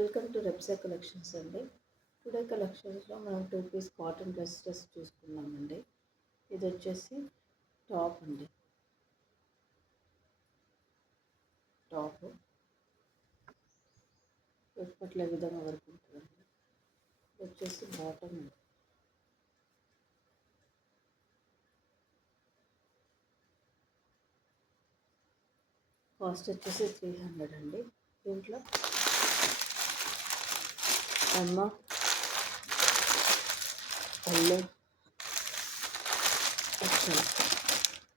Welcome to రెప్సా కలెక్షన్స్ అండి. టుడే కలెక్షన్స్లో మనం 2 పీస్ కాటన్ డ్రెస్ చూసుకున్నామండి. ఇది వచ్చేసి టాప్ అండి. టాప్ ఇప్పట్లో విధంగా వరకు ఉంటుందండి. ఇది వచ్చేసి బాటమ్ అండి. కాస్ట్ వచ్చేసి 300 అండి. దీంట్లో అమ్మ ఎల్లో ఎక్సెల్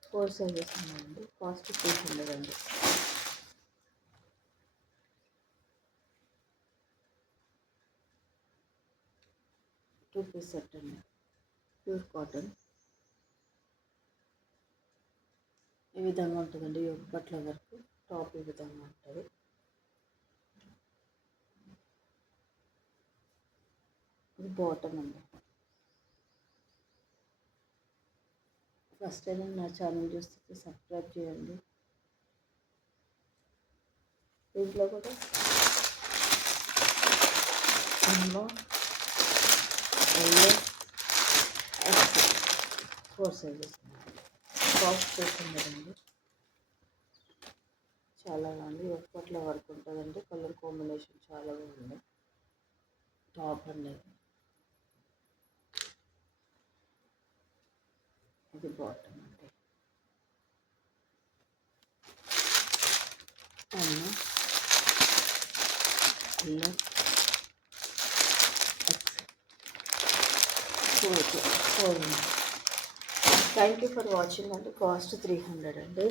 4 సైజెస్ ఉన్నాయండి. కాస్ట్ 300 అండి. టూ పీస్ సెట్ అండి. ప్యూర్ కాటన్ ఈ విధంగా ఉంటుందండి. బట్ల వరకు టాప్ ఈ విధంగా ఉంటుంది. ఇది బాటమ్ అండి. ఫస్ట్ టైం నా ఛానల్ చూస్తే సబ్స్క్రైబ్ చేయండి. దీంట్లో కూడా ఎల్లో 4 సైజెస్ కాస్ట్ చేస్తుందండి. చాలా బాగుంది. ఒక్కట్లో వర్క్ ఉంటుందండి. కలర్ కాంబినేషన్ చాలా బాగుంది. టాప్ అండి. ఇది బాటమ్ అండి. అన్న yellow thank you for watching అండి. కాస్ట్ 300 అండి.